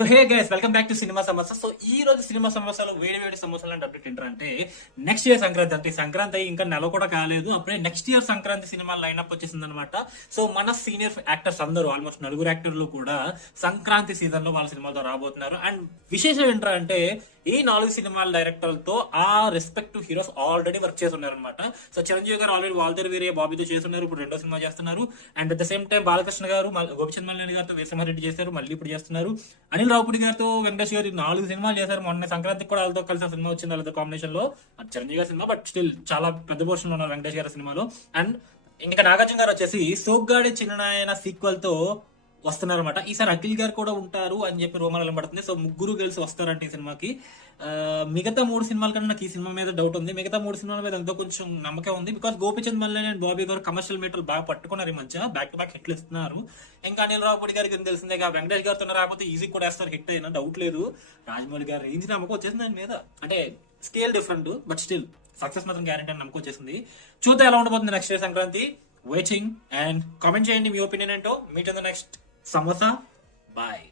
So hey guys, welcome back to cinema సమస్య. So ఈ రోజు సినిమా సమస్యలో వేడి సమస్యలు అంటే అప్డేట్ ఏంటంటే నెక్స్ట్ ఇయర్ సంక్రాంతి, అంటే సంక్రాంతి ఇంకా నెల కూడా కాలేదు, అప్పుడే next year Sankranti cinema lineup వచ్చేసింది అనమాట. సో మన సీనియర్ యాక్టర్స్ అందరూ, ఆల్మోస్ట్ నలుగురు యాక్టర్లు కూడా సంక్రాంతి సీజన్ లో వాళ్ళ సినిమాలతో రాబోతున్నారు. అండ్ విశేషం ఏంటంటే ఈ 4 సినిమాల డైరెక్టర్లతో ఆ రెస్పెక్టివ్ హీరోస్ ఆల్రెడీ వర్క్ చేస్తున్నారు అనమాట. సో చిరంజీవి గారు ఆల్రెడీ వాల్తేరు వీరయ్య బాబీతో చేస్తున్నారు, ఇప్పుడు రెండో సినిమా చేస్తున్నారు. And at the same time Balakrishna గారు గోపిచంద్ మల్లేని గారితో వీరసింహారెడ్డి చేశారు, మళ్ళీ ఇప్పుడు చేస్తున్నారు. అనిల్ రావుపూడి గారితో వెంకటేష్ గారు 4 సినిమాలు చేశారు. మొన్న సంక్రాంతికి కూడా వాళ్ళతో కలిసి సినిమా వచ్చింది, వాళ్ళతో కాంబినేషన్ లో. చిరంజీవి గారి సినిమా, బట్ స్టిల్ చాలా పెద్ద పోర్షన్ లో ఉన్నారు వెంకటేష్ గారి సినిమాలో. అండ్ ఇంకా నాగార్జున గారు వచ్చేసి సోగ్గాడే చిన్ననాయన సీక్వెల్ తో వస్తున్నారన్నమాట. ఈసారి అఖిల్ గారు కూడా ఉంటారు అని చెప్పి రోమాలు పడుతుంది. సో ముగ్గురు కలిసి వస్తారంటే ఈ సినిమాకి. మిగతా 3 సినిమాల కన్నా నాకు ఈ సినిమా మీద డౌట్ ఉంది. మిగతా 3 సినిమాల మీద ఎంతో కొంచెం నమ్మకం ఉంది. బికాస్ గోపిచంద్ మల్లేని అండ్ బాబీ గారు కమర్షియల్ మీటర్లు బాగా పట్టుకున్నారు ఈ మధ్య, బ్యాక్ టు బ్యాక్ హిట్లు ఇస్తున్నారు. ఇంకా అనిల్ రావుపూడి గారికి తెలిసిందే, వెంకటేష్ గారితో రాకపోతే ఈజీ కూడా వేస్తారు, హిట్ అయినా డౌట్ లేదు. రాజమౌళి గారు రేంజ్ నమ్మకం వచ్చేసింది ఆయన మీద. అంటే scale different, but still success మాత్రం గ్యారెంటీ అని నమ్మకం వచ్చేసింది. చూద్దాం ఎలా ఉండబోతుంది next year Sankranti. Waiting. And comment చేయండి మీ ఒపీనియన్ ఏంటో. Meet in the next samosa. Bye.